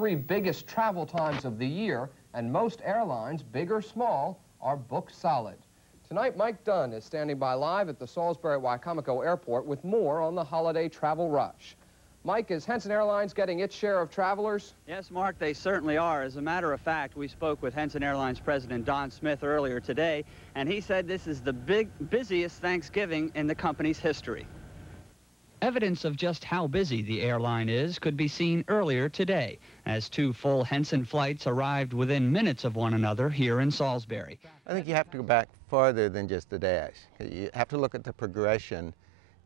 three biggest travel times of the year, and most airlines, big or small, are booked solid. Tonight, Mike Dunn is standing by live at the Salisbury-Wicomico Airport with more on the holiday travel rush. Mike, is Henson Airlines getting its share of travelers? Yes, Mark, they certainly are. As a matter of fact, we spoke with Henson Airlines President Don Smith earlier today, and he said this is the busiest Thanksgiving in the company's history. Evidence of just how busy the airline is could be seen earlier today, as two full Henson flights arrived within minutes of one another here in Salisbury. I think you have to go back farther than just the Dash. You have to look at the progression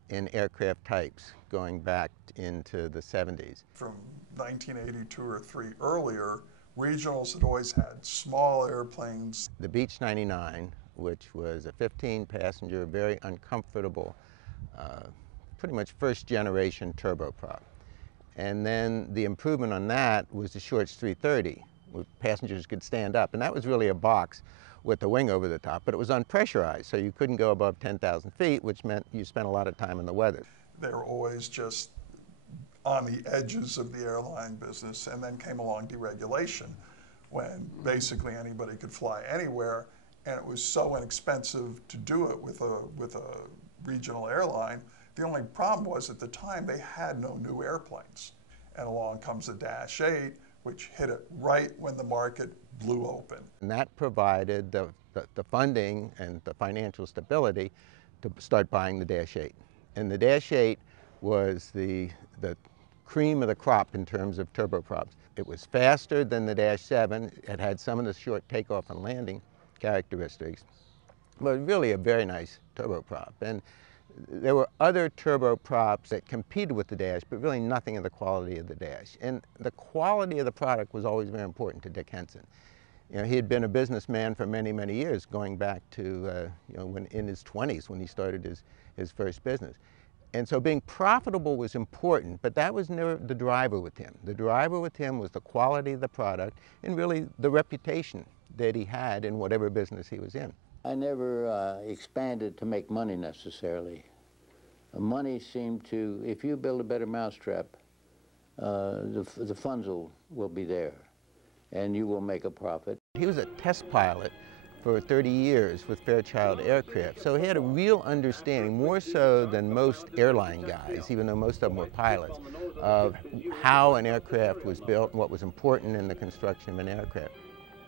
in aircraft types going back into the 70s. From 1982 or 3 earlier, regionals had always had small airplanes. The Beech 99, which was a 15-passenger, very uncomfortable, pretty much first-generation turboprop. And then the improvement on that was the Shorts 330, where passengers could stand up. And that was really a box with the wing over the top, but it was unpressurized, so you couldn't go above 10,000 feet, which meant you spent a lot of time in the weather. They were always just on the edges of the airline business, and then came along deregulation, when basically anybody could fly anywhere, and it was so inexpensive to do it with a regional airline. The only problem was at the time they had no new airplanes, and along comes the Dash 8, which hit it right when the market blew open. And that provided the funding and the financial stability to start buying the Dash 8. And the Dash 8 was the cream of the crop in terms of turboprops. It was faster than the Dash 7. It had some of the short takeoff and landing characteristics, but really a very nice turboprop. And there were other turboprops that competed with the Dash, but really nothing of the quality of the Dash. And the quality of the product was always very important to Dick Henson. You know, he had been a businessman for many, many years, going back to when in his 20s when he started his first business. And so being profitable was important, but that was never the driver with him. The driver with him was the quality of the product and really the reputation that he had in whatever business he was in. I never expanded to make money necessarily. Money seemed to, if you build a better mousetrap, the funds will be there and you will make a profit. He was a test pilot for 30 years with Fairchild Aircraft, so he had a real understanding, more so than most airline guys, even though most of them were pilots, of how an aircraft was built and what was important in the construction of an aircraft.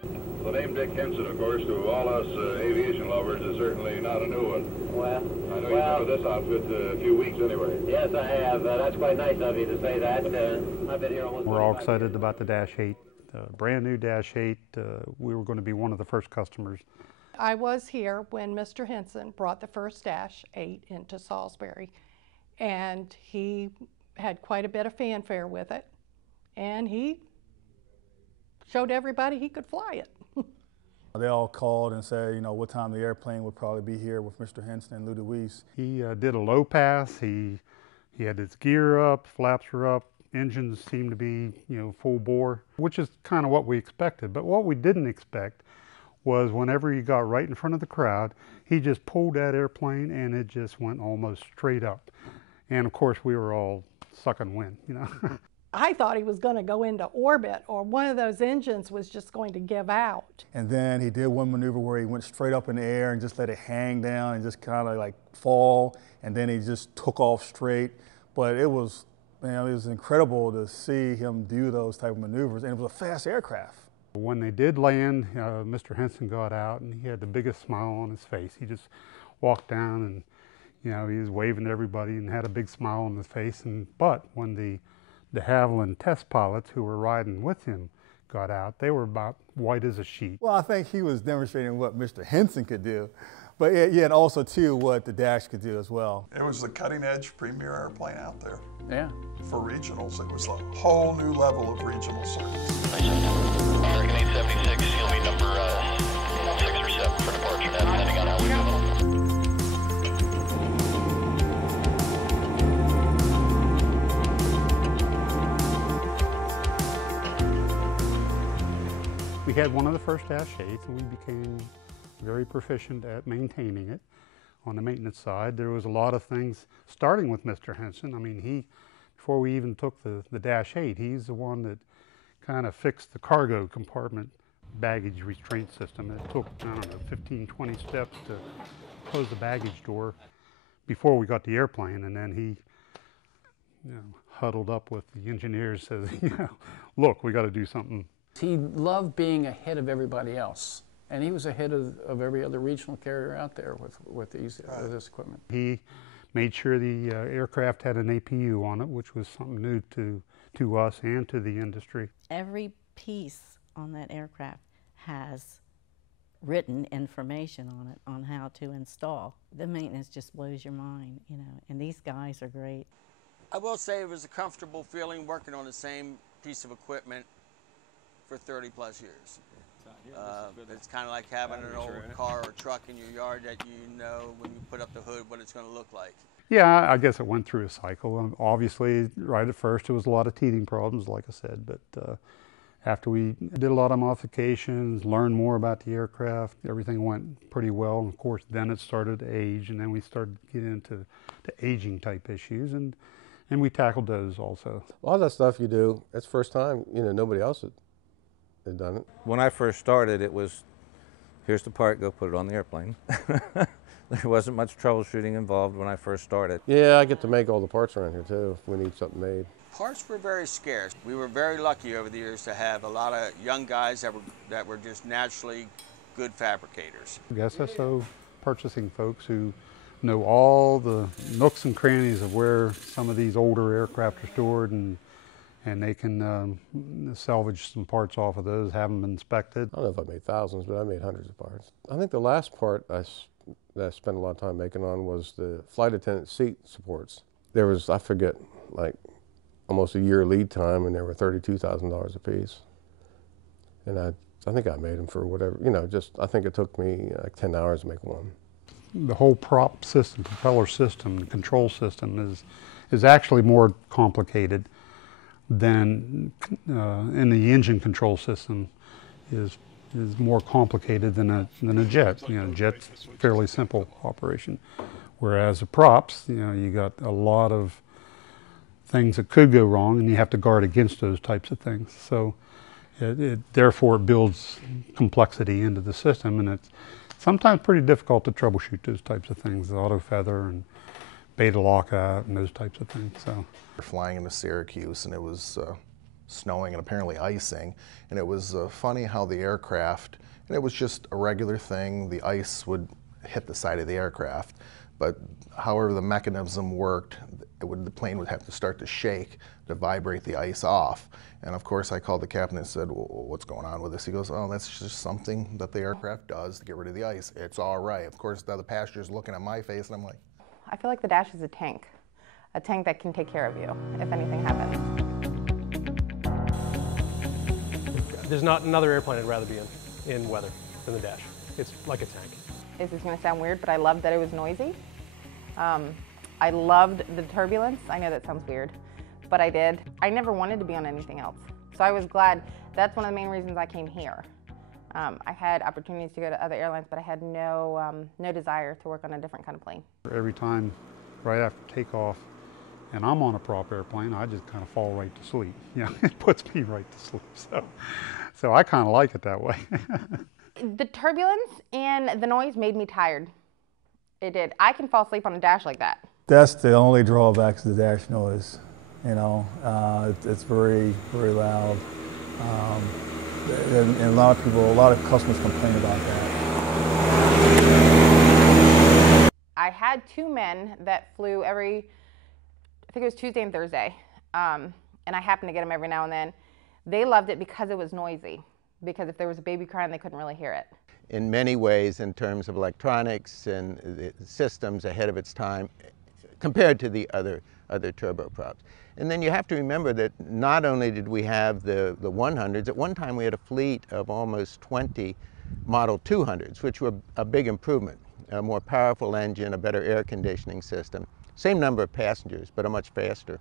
The name Dick Henson, of course, to all us aviation lovers is certainly not a new one. Well, I know you've been with this outfit a few weeks anyway. Yes, I have. That's quite nice of you to say that. I've been here almost. We're all excited about the Dash 8, brand new Dash 8. We were going to be one of the first customers. I was here when Mr. Henson brought the first Dash 8 into Salisbury, and he had quite a bit of fanfare with it, and he showed everybody he could fly it. They all called and said, you know, what time the airplane would probably be here with Mr. Henson and Lou DeWeese. He did a low pass. He had his gear up, flaps were up, engines seemed to be, you know, full bore, which is kind of what we expected. But what we didn't expect was whenever he got right in front of the crowd, he just pulled that airplane and it just went almost straight up. And of course we were all sucking wind, you know. I thought he was going to go into orbit, or one of those engines was just going to give out. And then he did one maneuver where he went straight up in the air and just let it hang down and just kind of like fall, and then he just took off straight. But it was, man, it was incredible to see him do those type of maneuvers, and it was a fast aircraft. When they did land, Mr. Henson got out and he had the biggest smile on his face. He just walked down and, you know, he was waving to everybody and had a big smile on his face. But when the Havilland test pilots who were riding with him got out, they were about white as a sheet. Well, I think he was demonstrating what Mr. Henson could do, but yeah, and also too what the Dash could do as well. It was the cutting edge premier airplane out there. Yeah. For regionals, it was a whole new level of regional service. American 876, you'll be number 6 or 7 for departure, depending on how we go. We had one of the first Dash 8s and we became very proficient at maintaining it. On the maintenance side, there was a lot of things, starting with Mr. Henson. I mean, before we even took the Dash 8, he's the one that kind of fixed the cargo compartment baggage restraint system. It took, I don't know, 15, 20 steps to close the baggage door before we got the airplane, and then he, huddled up with the engineers, says, look, we got to do something. He loved being ahead of everybody else, and he was ahead of every other regional carrier out there with this equipment. He made sure the aircraft had an APU on it, which was something new to us and to the industry. Every piece on that aircraft has written information on it on how to install. The maintenance just blows your mind, and these guys are great. I will say it was a comfortable feeling working on the same piece of equipment for 30 plus years. It's kind of like having an old car or truck in your yard that you know when you put up the hood what it's going to look like. Yeah, I guess it went through a cycle. Obviously, right at first, it was a lot of teething problems, like I said, but after we did a lot of modifications, learned more about the aircraft, everything went pretty well. And of course, then it started to age, and then we started to get into the aging type issues, and we tackled those also. A lot of that stuff you do, it's the first time, nobody else had done it. When I first started, it was, here's the part, go put it on the airplane. There wasn't much troubleshooting involved when I first started. Yeah, I get to make all the parts around here too, if we need something made. Parts were very scarce. We were very lucky over the years to have a lot of young guys that were just naturally good fabricators. SSO purchasing folks who know all the nooks and crannies of where some of these older aircraft are stored, and they can salvage some parts off of those, have them inspected. I don't know if I made thousands, but I made hundreds of parts. I think the last part that I spent a lot of time making on was the flight attendant seat supports. There was, I forget, like almost a year lead time, and they were $32,000 a piece. And I think I made them for whatever, I think it took me like 10 hours to make one. The whole prop system, propeller system, control system is actually more complicated than, and the engine control system is more complicated than a jet. Jet's a fairly simple operation. Whereas the props, you got a lot of things that could go wrong, and you have to guard against those types of things. So therefore it builds complexity into the system, and it's sometimes pretty difficult to troubleshoot those types of things, the auto feather and beta lockout and those types of things. So we're flying into Syracuse, and it was snowing and apparently icing, and it was funny how the aircraft, and it was just a regular thing, the ice would hit the side of the aircraft, but however the mechanism worked, the plane would have to start to shake to vibrate the ice off. And of course I called the captain and said, well, what's going on with this? He goes, oh, that's just something that the aircraft does to get rid of the ice. It's all right. Of course the other passenger's looking at my face, and I'm like, I feel like the Dash is a tank that can take care of you if anything happens. There's not another airplane I'd rather be in weather than the Dash. It's like a tank. This is going to sound weird, but I loved that it was noisy. I loved the turbulence. I know that sounds weird, but I did. I never wanted to be on anything else. So I was glad. That's one of the main reasons I came here. I had opportunities to go to other airlines, but I had no desire to work on a different kind of plane. Every time, right after takeoff, and I'm on a prop airplane, I just kind of fall right to sleep. It puts me right to sleep. So I kind of like it that way. The turbulence and the noise made me tired. It did. I can fall asleep on a Dash like that. That's the only drawback to the Dash noise. It's very, very loud. And a lot of customers complain about that. I had two men that flew I think it was Tuesday and Thursday, and I happened to get them every now and then. They loved it because it was noisy, because if there was a baby crying, they couldn't really hear it. In many ways, in terms of electronics and the systems ahead of its time, compared to the other turboprops. And then you have to remember that not only did we have the 100s, at one time we had a fleet of almost 20 Model 200s, which were a big improvement, a more powerful engine, a better air conditioning system, same number of passengers, but a much faster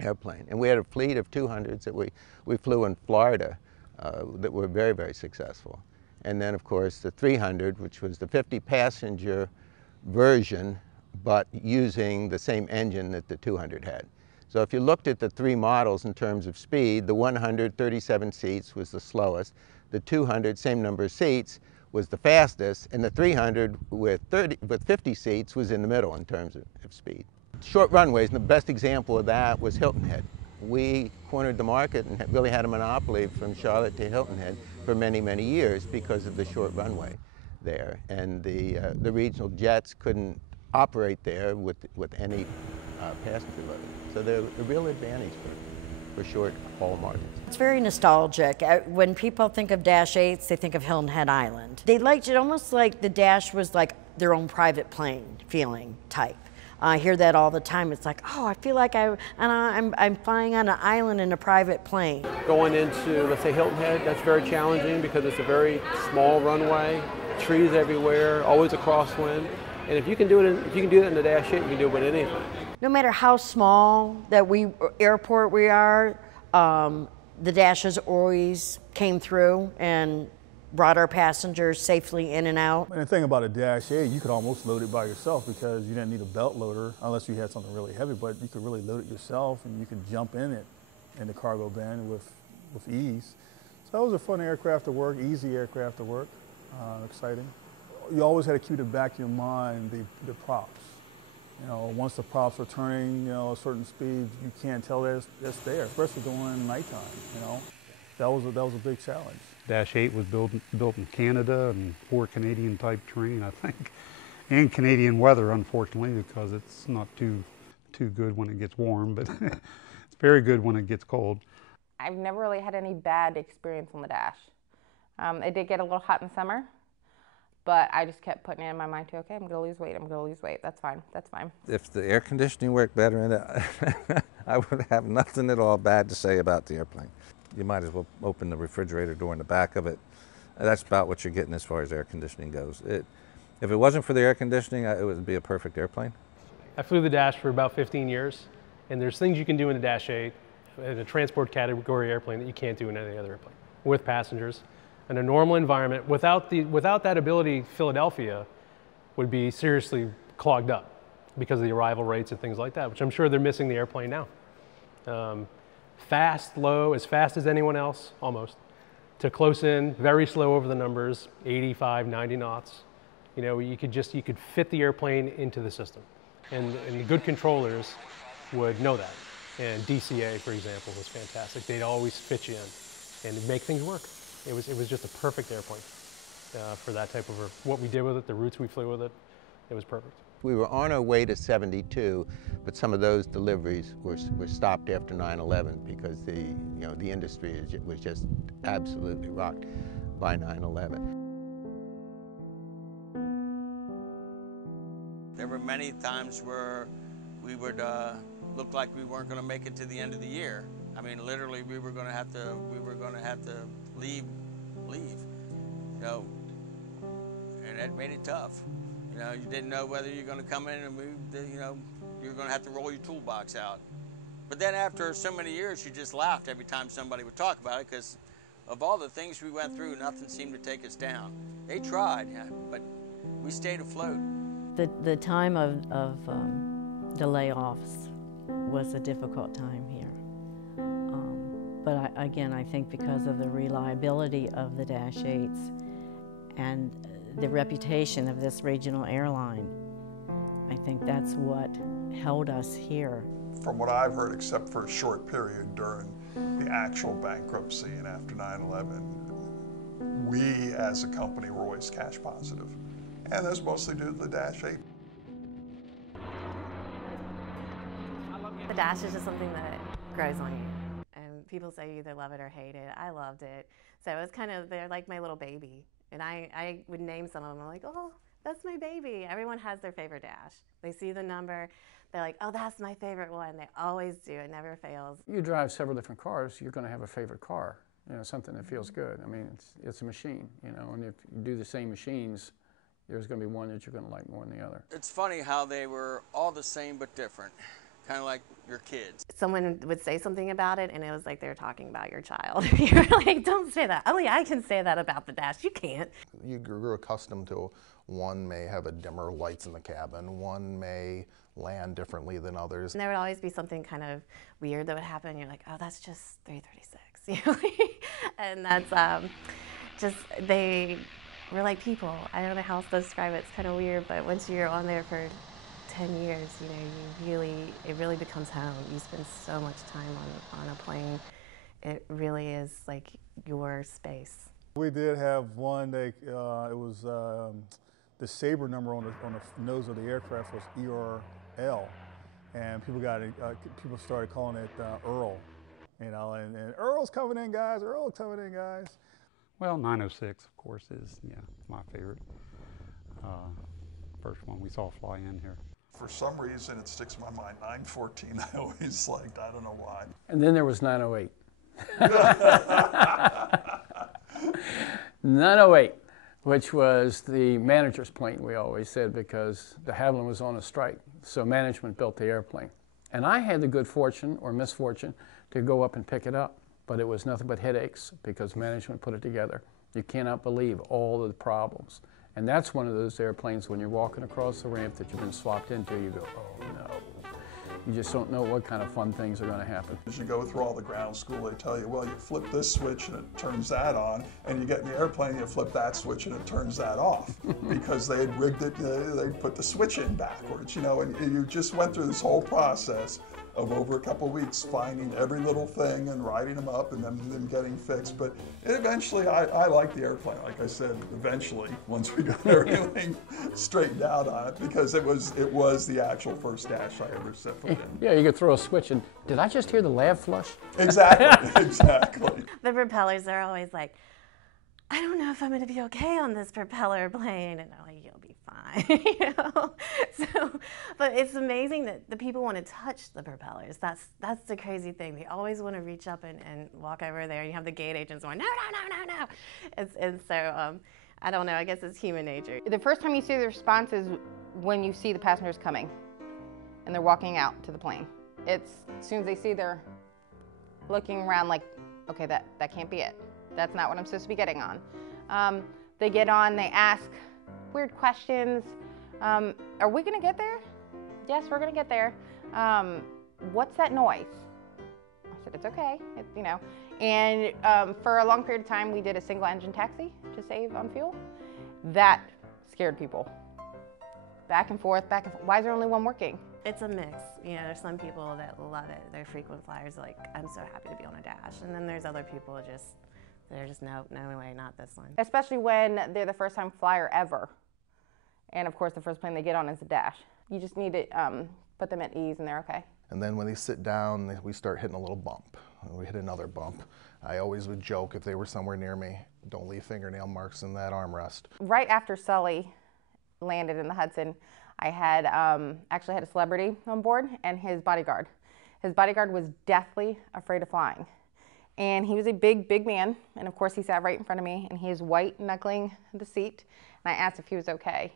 airplane. And we had a fleet of 200s that we flew in Florida that were very, very successful. And then, of course, the 300, which was the 50-passenger version, but using the same engine that the 200 had. So if you looked at the three models in terms of speed, the 100, 37 seats was the slowest. The 200, same number of seats, was the fastest, and the 300 with 50 seats was in the middle in terms of speed. Short runways, and the best example of that was Hilton Head. We cornered the market and really had a monopoly from Charlotte to Hilton Head for many, many years because of the short runway there. And the regional jets couldn't operate there with any passenger load. So they're a real advantage for short haul markets. It's very nostalgic. When people think of Dash 8s, they think of Hilton Head Island. They liked it almost like the Dash was like their own private plane feeling type. I hear that all the time. It's like, oh, I feel like I'm flying on an island in a private plane. Going into, let's say, Hilton Head, that's very challenging because it's a very small runway, trees everywhere, always a crosswind. And if you can do it in the Dash 8, you can do it with anything. No matter how small that airport we are, the Dashes always came through and brought our passengers safely in and out. And the thing about a Dash 8, you could almost load it by yourself because you didn't need a belt loader unless you had something really heavy, but you could really load it yourself and you could jump in it in the cargo bin with ease. So it was a fun aircraft to work, easy aircraft to work, exciting. You always had to keep in the back of your mind the props. You know, once the props are turning, a certain speed, you can't tell that it's there, especially during nighttime. That was a big challenge. Dash 8 was built in Canada and for Canadian type terrain, I think, and Canadian weather, unfortunately, because it's not too good when it gets warm, but it's very good when it gets cold. I've never really had any bad experience on the Dash. It did get a little hot in the summer. But I just kept putting it in my mind too, okay, I'm gonna lose weight, that's fine, that's fine. If the air conditioning worked better in it, I would have nothing at all bad to say about the airplane. You might as well open the refrigerator door in the back of it. That's about what you're getting as far as air conditioning goes. If it wasn't for the air conditioning, it would be a perfect airplane. I flew the Dash for about 15 years, and there's things you can do in the Dash 8, in a transport category airplane, that you can't do in any other airplane, with passengers. In a normal environment, without that ability, Philadelphia would be seriously clogged up because of the arrival rates and things like that, which I'm sure they're missing the airplane now. Fast, low, as fast as anyone else, almost, to close in, very slow over the numbers, 85, 90 knots. You could fit the airplane into the system. And the good controllers would know that. And DCA, for example, was fantastic. They'd always fit you in and make things work. It was just a perfect airplane for that type of what we did with it, the routes we flew with it. It was perfect. We were on our way to 72, but some of those deliveries were stopped after 9/11 because the industry was just absolutely rocked by 9/11. There were many times where we would look like we weren't going to make it to the end of the year. I mean, literally, we were going to have to leave, and that made it tough. You didn't know whether you're going to come in and move, you're going to have to roll your toolbox out. But then after so many years, you just laughed every time somebody would talk about it because of all the things we went through, nothing seemed to take us down. They tried, but we stayed afloat. The time of the layoffs was a difficult time here. But again, I think because of the reliability of the Dash 8s and the reputation of this regional airline, I think that's what held us here. From what I've heard, except for a short period during the actual bankruptcy and after 9/11, we as a company were always cash positive. And that's mostly due to the Dash 8. The Dash is just something that grows on you. And people say you either love it or hate it. I loved it. So it was they're like my little baby. And I would name some of them. I'm like, oh, that's my baby. Everyone has their favorite Dash. They see the number. They're like, oh, that's my favorite one. They always do. It never fails. You drive several different cars, you're going to have a favorite car. Something that feels good. I mean, it's a machine, and if you do the same machines, there's going to be one that you're going to like more than the other. It's funny how they were all the same but different. Kind of like your kids. Someone would say something about it, and it was like they were talking about your child. You're like, don't say that. Only I can say that about the Dash. You can't. You grew accustomed to one may have a dimmer lights in the cabin, one may land differently than others. And there would always be something kind of weird that would happen, and you're like, oh, that's just 336, you know? And that's just, they were like people. I don't know how else to describe it. It's kind of weird, but once you're on there for 10 years, you know, it really becomes home. You spend so much time on a plane. It really is like your space. We did have one that it was the Sabre number on the nose of the aircraft was ERL, and people started calling it Earl, you know, and Earl's coming in, guys. Earl's coming in, guys. Well, 906, of course, is my favorite. First one we saw fly in here. For some reason, it sticks in my mind. 914, I always liked. I don't know why. And then there was 908. 908, which was the manager's plane, we always said, because the Havilland was on a strike. So management built the airplane. And I had the good fortune or misfortune to go up and pick it up. But it was nothing but headaches because management put it together. You cannot believe all of the problems. And that's one of those airplanes when you're walking across the ramp that you've been swapped into, you go, oh no. You just don't know what kind of fun things are going to happen. As you go through all the ground school, they tell you, well, you flip this switch and it turns that on, and you get in the airplane, you flip that switch and it turns that off, because they had rigged it, they put the switch in backwards, you know, and you just went through this whole process of over a couple of weeks finding every little thing and writing them up and then them getting fixed. But eventually, I liked the airplane. Like I said, eventually, once we got everything straightened out on it, because it was the actual first dash I ever set foot in. Yeah, you could throw a switch and, did I just hear the lav flush? Exactly, exactly. The propellers are always like, I don't know if I'm going to be okay on this propeller plane. And I'm like, you'll be fine, you know? So, but it's amazing that the people want to touch the propellers. That's the crazy thing. They always want to reach up and walk over there. You have the gate agents going, no, no, no, no, no. And so, I don't know, I guess it's human nature. The first time you see the response is when you see the passengers coming and they're walking out to the plane. It's as soon as they see they're looking around like, okay, that can't be it. That's not what I'm supposed to be getting on. They get on, they ask weird questions. Are we gonna get there? Yes, we're gonna get there. What's that noise? I said, it's okay, you know. And for a long period of time, we did a single engine taxi to save on fuel. That scared people. Back and forth, back and forth. Why is there only one working? It's a mix. You know, there's some people that love it. They're frequent flyers, like, I'm so happy to be on a dash. And then there's other people they're just, no way, not this one. Especially when they're the first time flyer ever. And of course, the first plane they get on is a dash. You just need to put them at ease and they're okay. And then when they sit down, we start hitting a little bump. We hit another bump. I always would joke if they were somewhere near me, don't leave fingernail marks in that armrest. Right after Sully landed in the Hudson, I had actually had a celebrity on board and his bodyguard. His bodyguard was deathly afraid of flying. And he was a big, big man. And of course he sat right in front of me and he is white knuckling the seat. And I asked if he was okay.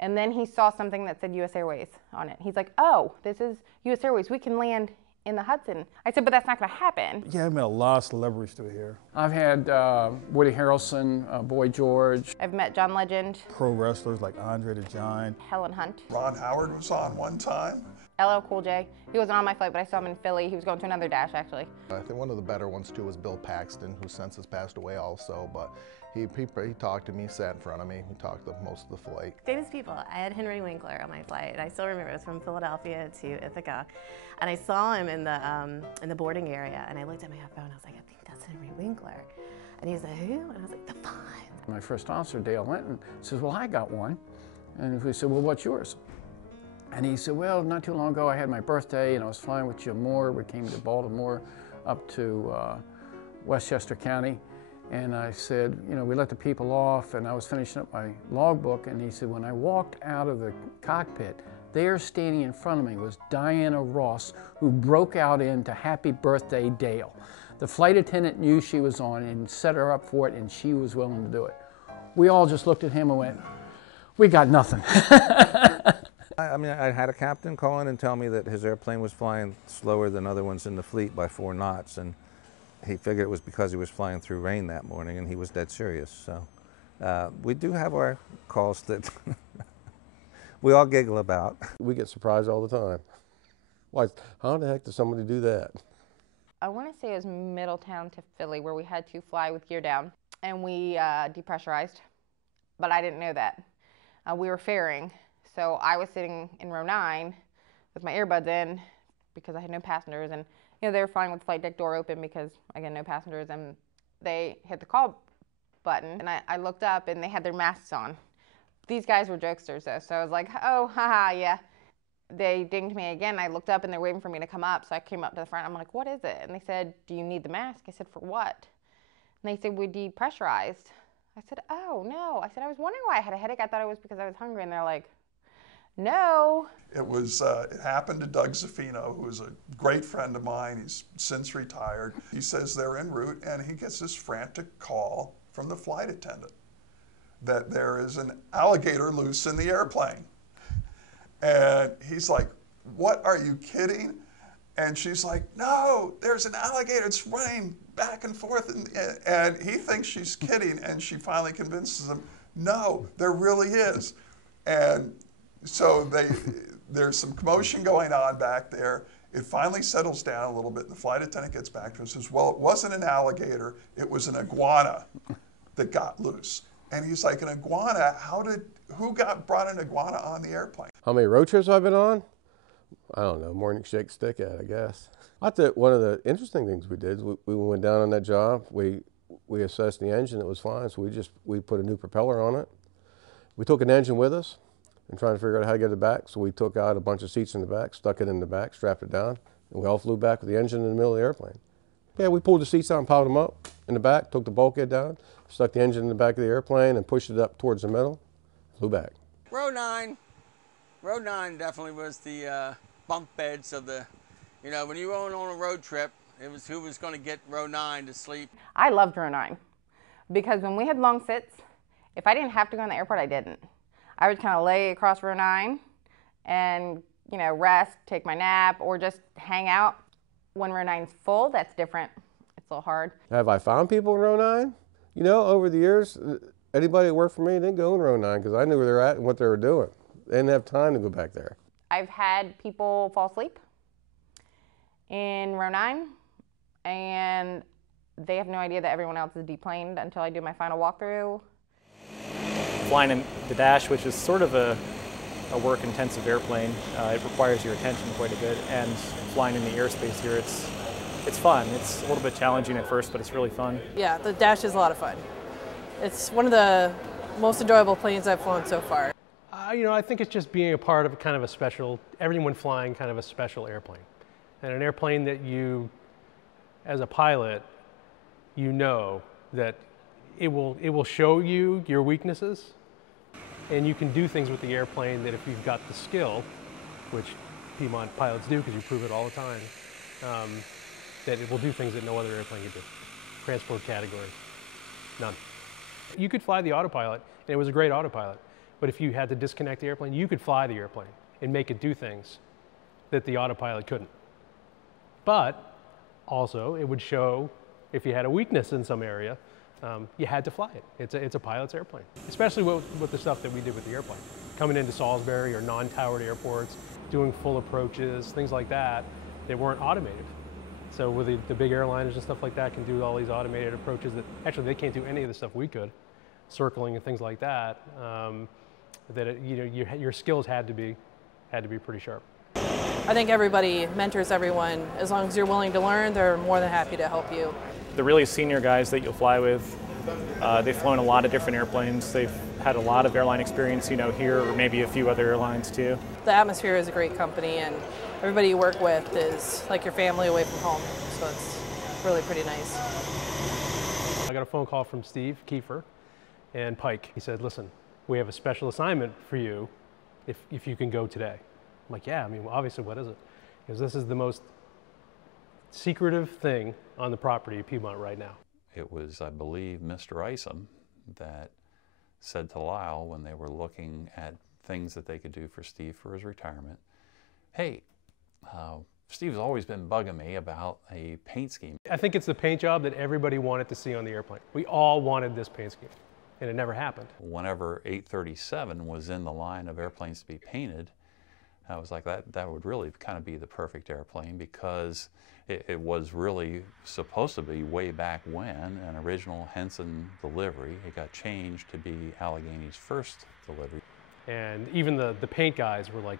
And then he saw something that said US Airways on it. He's like, oh, this is US Airways. We can land in the Hudson. I said, but that's not gonna happen. Yeah, I've met a lot of celebrities through here. I've had Woody Harrelson, Boy George. I've met John Legend. Pro wrestlers like Andre the Giant. Helen Hunt. Ron Howard was on one time. LL Cool J. He wasn't on my flight, but I saw him in Philly. He was going to another dash, actually. I think one of the better ones, too, was Bill Paxton, who since has passed away also, but he talked to me, sat in front of me. He talked most of the flight. Famous people. I had Henry Winkler on my flight, and I still remember it was from Philadelphia to Ithaca. And I saw him in the boarding area, and I looked at my phone, and I was like, I think that's Henry Winkler. And he said, who? And I was like, the Fonz. My first officer, Dale Linton, says, well, I got one. And we said, well, what's yours? And he said, well, not too long ago I had my birthday and I was flying with Jim Moore. We came to Baltimore up to Westchester County. And I said, you know, we let the people off and I was finishing up my logbook. And he said, when I walked out of the cockpit, there standing in front of me was Diana Ross, who broke out into Happy Birthday Dale. The flight attendant knew she was on and set her up for it and she was willing to do it. We all just looked at him and went, we got nothing. I mean, I had a captain call in and tell me that his airplane was flying slower than other ones in the fleet by 4 knots, and he figured it was because he was flying through rain that morning, and he was dead serious. So we do have our calls that we all giggle about. We get surprised all the time. Why, how the heck does somebody do that? I want to say it was Middletown to Philly where we had to fly with gear down, and we depressurized, but I didn't know that. We were fairing, so I was sitting in row 9 with my earbuds in because I had no passengers, and you know, they were flying with the flight deck door open because, again, no passengers, and they hit the call button, and I looked up, and they had their masks on. These guys were jokesters, though, so I was like, oh, haha, yeah. They dinged me again. I looked up, and they're waiting for me to come up, so I came up to the front. I'm like, what is it? And they said, do you need the mask? I said, for what? And they said, we depressurized. I said, oh, no. I said, I was wondering why I had a headache. I thought it was because I was hungry, and they're like, no. It happened to Doug Zaffino, who is a great friend of mine. He's since retired. He says they're en route, and he gets this frantic call from the flight attendant that there is an alligator loose in the airplane. And he's like, what, are you kidding? And she's like, no, there's an alligator. It's running back and forth. And he thinks she's kidding, and she finally convinces him, no, there really is. And so there's some commotion going on back there. It finally settles down a little bit, and the flight attendant gets back to him and says, well, it wasn't an alligator, it was an iguana that got loose. And he's like, an iguana, who brought an iguana on the airplane? How many road trips I've been on? I don't know, more than you can shake a stick at, I guess. I thought one of the interesting things we did, we went down on that job, we assessed the engine, it was fine, so we put a new propeller on it. We took an engine with us and trying to figure out how to get it back, so we took out a bunch of seats in the back, stuck it in the back, strapped it down, and we all flew back with the engine in the middle of the airplane. Yeah, we pulled the seats out and piled them up in the back, took the bulkhead down, stuck the engine in the back of the airplane and pushed it up towards the middle, flew back. Row 9 definitely was the bunk beds of the, you know, when you were on a road trip, it was who was going to get row 9 to sleep. I loved row 9 because when we had long sits, if I didn't have to go in the airport, I didn't. I would kind of lay across row 9 and, you know, rest, take my nap, or just hang out. When row 9's full, that's different. It's a little hard. Have I found people in row 9? You know, over the years, anybody that worked for me didn't go in row 9 because I knew where they were at and what they were doing. They didn't have time to go back there. I've had people fall asleep in row 9, and they have no idea that everyone else is deplaned until I do my final walkthrough. Flying in the Dash, which is sort of a work-intensive airplane, it requires your attention quite a bit, and flying in the airspace here, it's fun. It's a little bit challenging at first, but it's really fun. Yeah, the Dash is a lot of fun. It's one of the most enjoyable planes I've flown so far. You know, I think it's just being a part of kind of a special, everyone flying kind of a special airplane. And an airplane that you, as a pilot, you know that it will show you your weaknesses, and you can do things with the airplane that if you've got the skill, which Piedmont pilots do because you prove it all the time, that it will do things that no other airplane can do. Transport category, none. You could fly the autopilot, and it was a great autopilot, but if you had to disconnect the airplane, you could fly the airplane and make it do things that the autopilot couldn't. But also, it would show if you had a weakness in some area, you had to fly it. It's a pilot's airplane, especially with the stuff that we did with the airplane. Coming into Salisbury or non-towered airports, doing full approaches, things like that, they weren't automated. So with the big airliners and stuff like that can do all these automated approaches that actually they can't do any of the stuff we could, circling and things like that. Your skills had to be pretty sharp. I think everybody mentors everyone. As long as you're willing to learn, they're more than happy to help you. The really senior guys that you'll fly with, they've flown a lot of different airplanes. They've had a lot of airline experience, you know, here or maybe a few other airlines too. The atmosphere is a great company, and everybody you work with is like your family away from home, so it's really pretty nice. I got a phone call from Steve Kiefer and Pike. He said, listen, we have a special assignment for you if you can go today. I'm like, yeah, I mean, well, obviously, what is it? Because this is the most secretive thing on the property of Piedmont right now. It was, I believe, Mr. Isom that said to Lyle when they were looking at things that they could do for Steve for his retirement, hey, Steve's always been bugging me about a paint scheme. I think it's the paint job that everybody wanted to see on the airplane. We all wanted this paint scheme. and it never happened. Whenever 837 was in the line of airplanes to be painted, I was like, that would really kind of be the perfect airplane, because it was really supposed to be way back when an original Henson delivery. It got changed to be Allegheny's first delivery. And even the paint guys were like,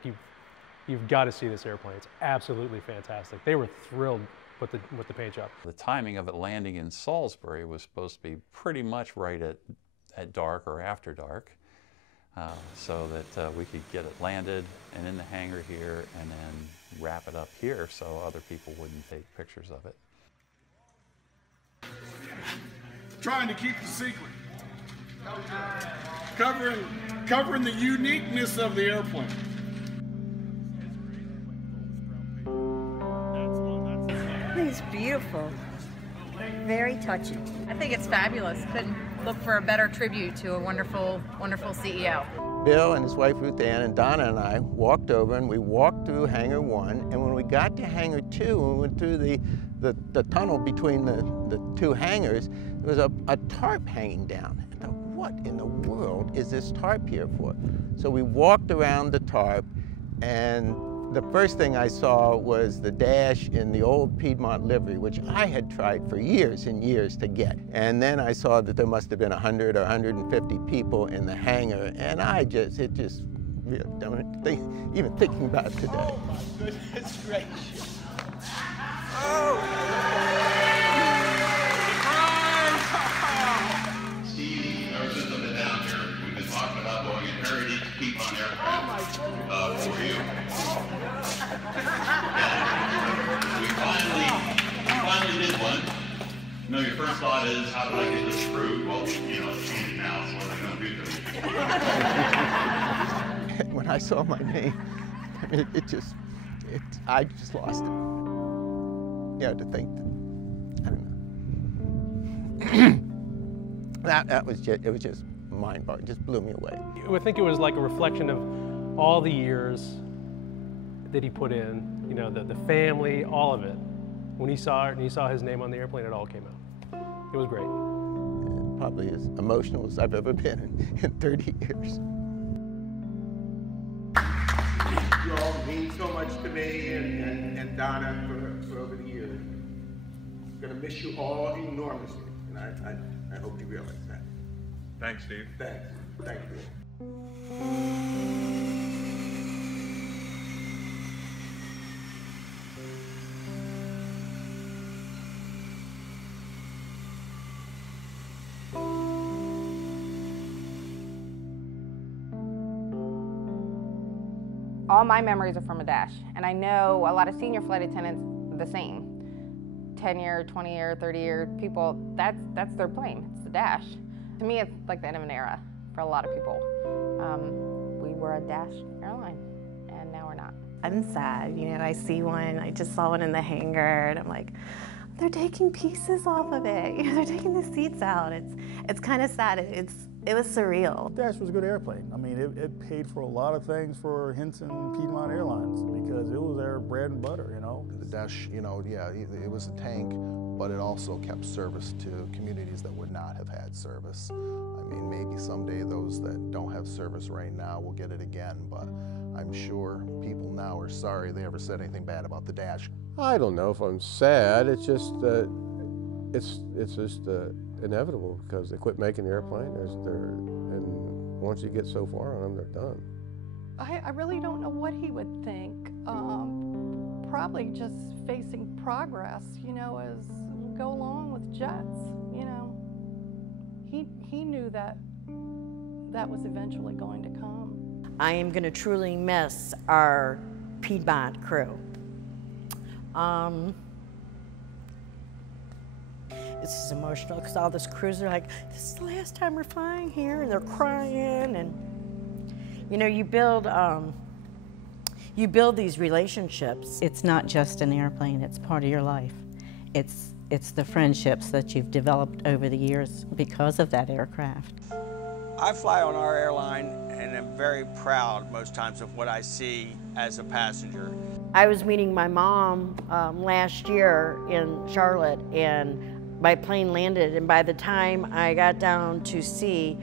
you've got to see this airplane. It's absolutely fantastic. They were thrilled with the paint job. The timing of it landing in Salisbury was supposed to be pretty much right at dark or after dark, so that we could get it landed and in the hangar here and then wrap it up here so other people wouldn't take pictures of it. Trying to keep the secret. Covering the uniqueness of the airplane. It's beautiful. Very touching. I think it's fabulous. Couldn't look for a better tribute to a wonderful, wonderful CEO. Bill and his wife Ruth Ann and Donna and I walked over, and we walked through Hangar 1, and when we got to Hangar 2, and we went through the tunnel between the two hangars, there was a tarp hanging down. And I thought, what in the world is this tarp here for? So we walked around the tarp, and the first thing I saw was the dash in the old Piedmont livery, which I had tried for years and years to get. And then I saw that there must have been 100 or 150 people in the hangar, and it just, you know, don't think, even thinking about it today. Oh my goodness gracious. Steve, ever since I've been down here, we've been talking about going in heritage Piedmont aircraft for you. We finally did one. You know, your first thought is, how did I get this approved? Well, you know, it's changed now, so what are they going to do to me? When I saw my name, I mean, I just lost it. You know, to think that, I don't know. It was just mind-boggling, just blew me away. I think it was like a reflection of all the years that he put in, you know, the family, all of it. When he saw it and he saw his name on the airplane, it all came out. It was great. Probably as emotional as I've ever been in 30 years. You all mean so much to me and Donna for over the years. I'm gonna miss you all enormously, and I hope you realize that. Thanks, Steve. Thanks. Thank you. All my memories are from a Dash, and I know a lot of senior flight attendants the same. 10-year, 20-year, 30-year people, that's their plane. It's the Dash. To me, it's like the end of an era for a lot of people. We were a Dash airline, and now we're not. I'm sad, you know, I see one, I just saw one in the hangar, and I'm like, they're taking pieces off of it. You know, they're taking the seats out. It's kind of sad. It was surreal. Dash was a good airplane. I mean, it paid for a lot of things for Henson Piedmont Airlines because it was their bread and butter, you know. The Dash, you know, yeah, it was a tank, but it also kept service to communities that would not have had service. I mean, maybe someday those that don't have service right now will get it again, but I'm sure people now are sorry they ever said anything bad about the Dash. I don't know if I'm sad. It's just it's just inevitable because they quit making the airplane. And once you get so far on them, they're done. I really don't know what he would think. Probably just facing progress, you know, as we go along with jets, you know. He knew that was eventually going to come. I am going to truly miss our Piedmont crew. This is emotional because all those crews are like, this is the last time we're flying here, and they're crying, and you know, you build these relationships. It's not just an airplane, it's part of your life. It's the friendships that you've developed over the years because of that aircraft. I fly on our airline and am very proud most times of what I see as a passenger. I was meeting my mom last year in Charlotte, and my plane landed, and by the time I got down to C,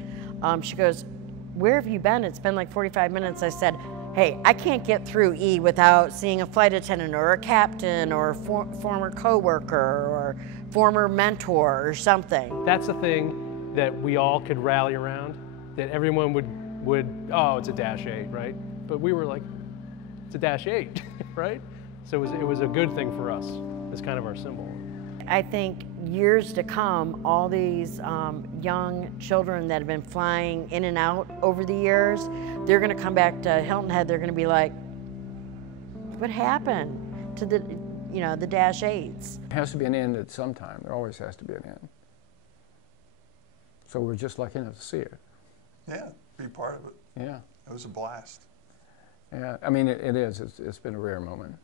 she goes, "Where have you been? It's been like 45 minutes." I said, "Hey, I can't get through E without seeing a flight attendant or a captain or a former coworker or former mentor or something." That's the thing that we all could rally around, that everyone would oh, it's a Dash 8, right? But we were like, it's a Dash 8, right? So it was a good thing for us. It's kind of our symbol. I think years to come, all these young children that have been flying in and out over the years, they're going to come back to Hilton Head. They're going to be like, "What happened to the, the Dash 8s?" There has to be an end at some time. There always has to be an end. So we're just lucky enough to see it. Yeah, be part of it. Yeah. It was a blast. Yeah, I mean, it is. It's been a rare moment.